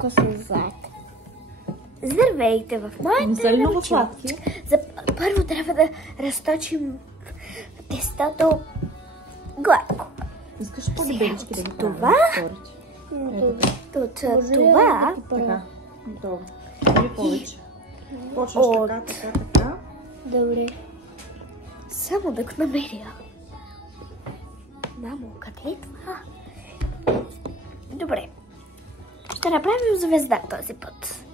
Косозад. Здравейте, в моята Зелено сладки. Първо трябва да разточим тестото гладко. Искаш по-дебелички да ги това? От това. Така. Добре. Или повече. Почваш така. Добре. Само да го намеря. Мамо, къде е това? Добре. Ще направим звезда този път.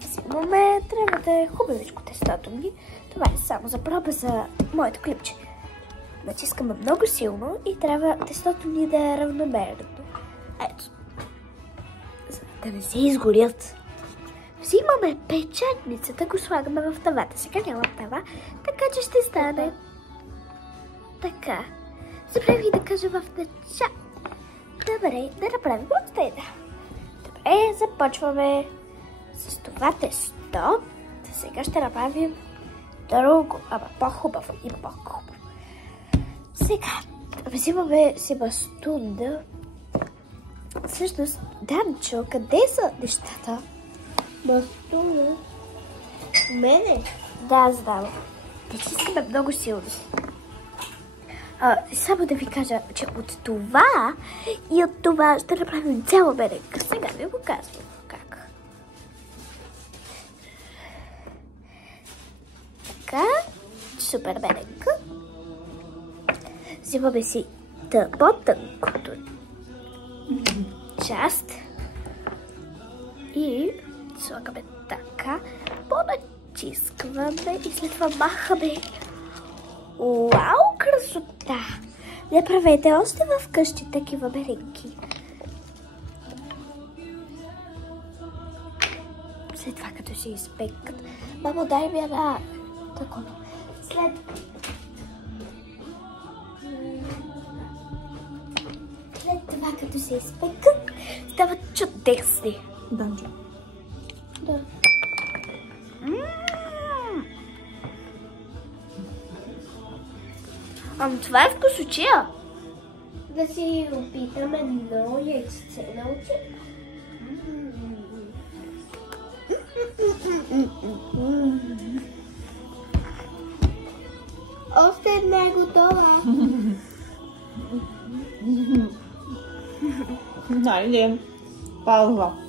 Взимаме, трябва да е хубавичко тестото ни. Това е само за проба за моето клипче. Натискаме много силно и трябва тестото ни да е равномерно. Ето. За да не се изгорят. Взимаме печатницата, го слагаме в тавата. Сега няма тава, така че ще стане така. Забравих да кажа в начало. Добре, да направим още една. Добре, започваме с това тесто. Сега ще направим друго, ама по-хубаво и по-хубаво. Сега взимаме си бастунда. Всъщност, Данчо, къде са нещата? Бастуна? Мене? Да, знам. Натискаме много силно. Само да ви кажа, че от това и от това ще направим цяла меренка. Сега ви го казвам как. Така, супер меренка. Взимаме си по-тънкото част и слагаме така, по-натискваме и след това махаме. Уау, красота! Не правете още вкъщи такива меренки. След това, като се изпекат, мамо, дай ми една такова. След това, като се изпекат, стават чудесни. Данчо. Да. Ама това е вкусочия. Да си опитаме едно яйце научи. Още една е готова. Найде. Пауза.